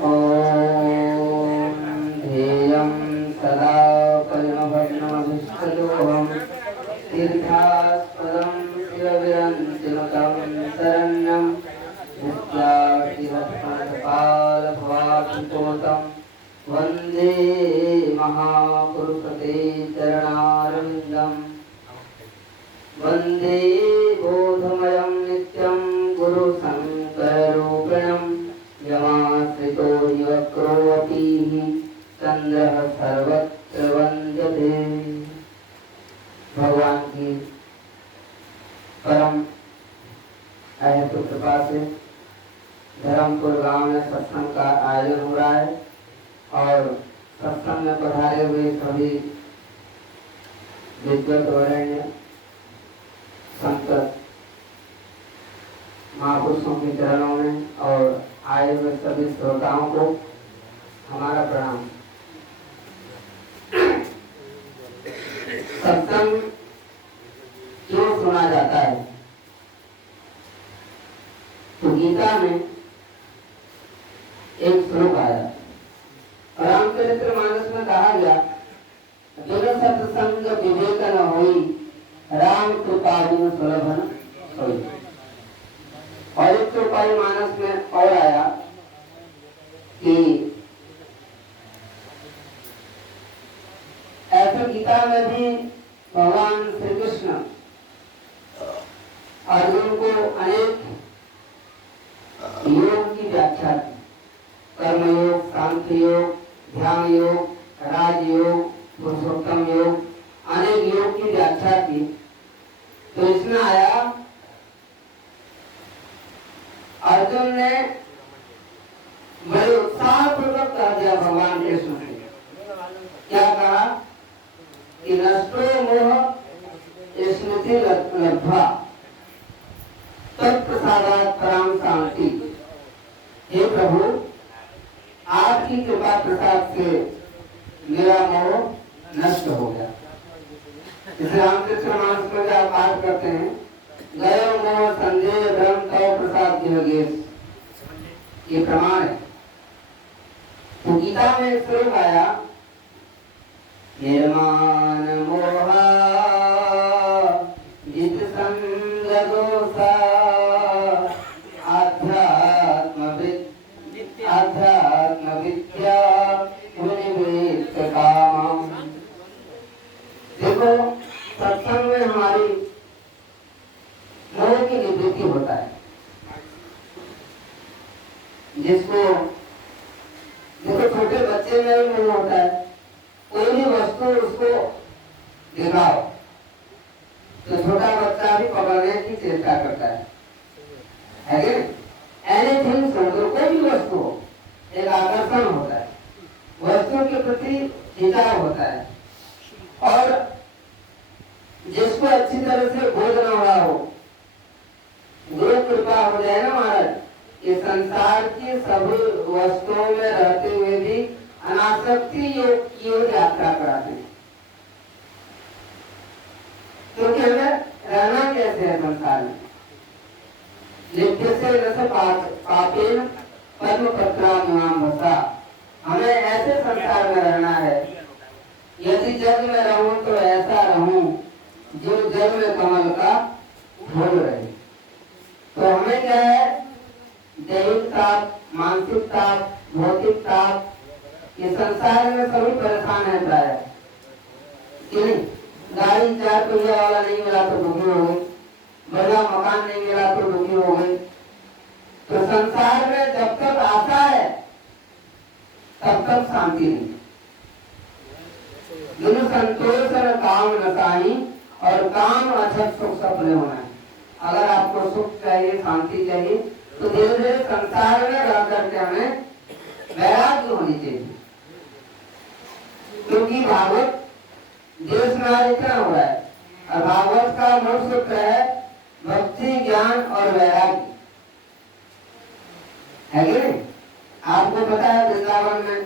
ॐ ध्येयं सदा परिमभग्नमभिष्टदोहं तीर्थास्पदं शिवविरञ्जनतं शरण्यं नित्याखिलत्मपालभवात्मकोतं वन्दे महापुरुषते चरणारविन्दं वन्दे बोधमयं नित्यं गुरुशङ्कररूपिणं यमाश्रितो युवक्रोऽपीः चन्द्रः सर्वत्र वन्द्यते। भगवान की परम अहेतु कृपा से धर्मपुर गांव में सत्संग का आयोजन हो रहा है और सत्संग में पधारे हुए सभी विद्वत वरेण्य संत महापुरुषों के चरणों में और आए हुए सभी श्रोताओं को हमारा प्रणाम। सत्संग क्यों सुना जाता है? तो गीता में एक श्लोक आया, रामचरितमानस में कहा गया, जो सत्संग विवेक न होई राम कृपा बिनु सुलभ न सोई। और एक चौपाई मानस में और आया कि ऐसे गीता में भी भगवान श्री कृष्ण अर्जुन को अनेक योग की व्याख्या की, कर्मयोग, सांख्य योग, ध्यान योग, राजयोग, पुरुषोत्तम योग, अनेक योग की व्याख्या की। तो इसमें आया अर्जुन ने बड़े उत्साह पूर्वक कह दिया भगवान कृष्ण से, क्या कहा कि नष्टो मोह स्मृति लब्ध्वा तत्प्रसादात् पराम शांति। हे प्रभु, आपकी कृपा प्रसाद से मेरा मोह नष्ट हो गया। इसे रामकृष्ण मानस में आप पाठ करते हैं, गयो मोह संजय ब्रह्म तव प्रसाद योगेश, ये प्रमाण है। तो गीता में श्लोक आया, निर्माण मोहा जित संग दोषा आध्यात्म विद्या मुनिवृत्त कामम। देखो, सत्संग में हमारी मोह की निवृत्ति होता है। जिसको देखो, छोटे बच्चे में भी मोह होता है, कोई भी वस्तु उसको दिखाओ तो छोटा बच्चा भी पकड़ने की चेष्टा करता है कि एनीथिंग, समझो कोई भी वस्तु हो, एक आकर्षण होता है, वस्तु के प्रति खिंचाव होता है। और जिसको अच्छी तरह से बोध न हुआ हो, गुरु कृपा हो जाए ना महाराज, ये संसार की सभी वस्तुओं में रहते हुए भी अनासक्ति योग की ओर यात्रा कराते हैं। क्योंकि हमें रहना कैसे है संसार में, लिप्य से जैसे पापेन पद्म पत्रामिमाम भसा। हमें ऐसे संसार में रहना है, यदि जग में रहूं तो ऐसा रहूं जो जग में कमल का फूल रहे। तो हमें क्या है, दैहिक ताप, मानसिक ताप, भौतिक ताप, ये संसार में सभी परेशान है प्राय कि नहीं। गाड़ी 4 पहिया वाला नहीं मिला तो दुखी हो गए, बड़ा मकान नहीं मिला तो दुखी हो गए। तो संसार में जब तक आशा है तब तक शांति नहीं। बिनु संतोष काम न काही और काम अछत सुख सपने होना है। अगर आपको सुख चाहिए, शांति चाहिए, तो धीरे धीरे संसार में रह करके हमें वैराग्य होनी चाहिए। क्योंकि भागवत देश में आज इतना हो रहा है, और भागवत का मूल सूत्र है भक्ति, ज्ञान और वैराग्य, है कि नहीं? आपको पता है वृंदावन में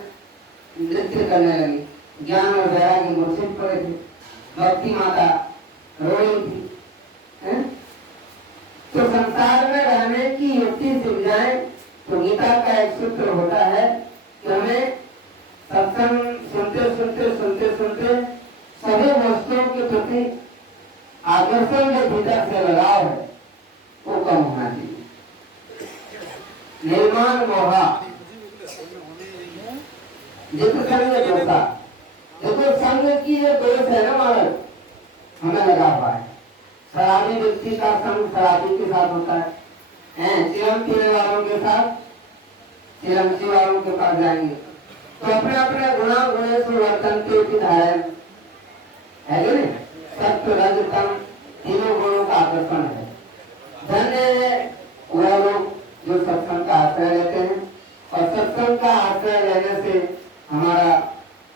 नृत्य करने लगी, ज्ञान और वैराग्य मूर्छित पड़े थे, भक्ति माता रो रही थी। तो संसार में रहने की युक्ति सुविधाएं तो गीता का एक सूत्र होता है कि हमें सत्संग सुनते सभी वस्तुओं के प्रति आकर्षण जो भीतर से लगाव है वो कम होना चाहिए। निर्माण मोहा जित संग दोषा, देखो संग की ये दोष है ना महाराज, हमें लगा हुआ है। शराबी व्यक्ति का संग शराबी के साथ होता है, चिलम पीने वालों के साथ चिलमची वालों के पास जाएंगे, तो अपने अपने गुणा गुणेश वर्तन के विधायक है कि नहीं, सत्य रजतम तीनों गुणों का आकर्षण है। धन्य है वह लोग जो सत्संग का आश्रय लेते हैं, और सत्संग का आश्रय लेने से हमारा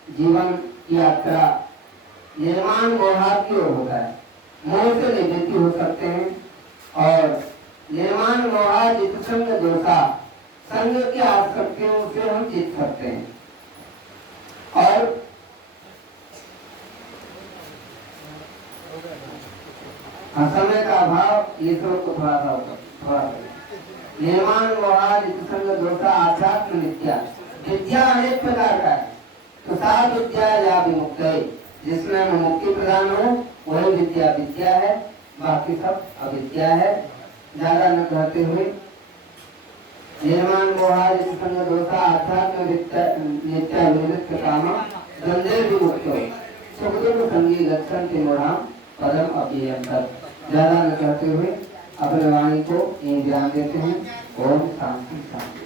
जीवन की यात्रा निर्माण मोहात की ओर होता है। मोह से निवृत्ति हो सकते हैं, और निर्माण मोहा जित संग दोषा, संग की आसक्तियों से हम जीत सकते हैं। और समय का अभाव ये सब को थोड़ा निर्माण मोहा जित संग दोषा आध्यात्म विद्या, विद्या अनेक प्रकार का है, तो सा विद्या या विमुक्त है, जिसमें हमें मुक्ति प्रदान हो वही विद्या विद्या है, बाकी सब अविद्या है। ज्यादा न कहते हुए निर्माण मोहा जित संग दोषा आध्यात्म नित्या विनिवृत्त काम द्वंद्वे विमुक्त हो, सुख दुख संगी लक्षण तिमोराम पदम अव्ययम तत्। ज्यादा न कहते हुए अपने वाणी को ध्यान देते हैं। ओम शांति शांति।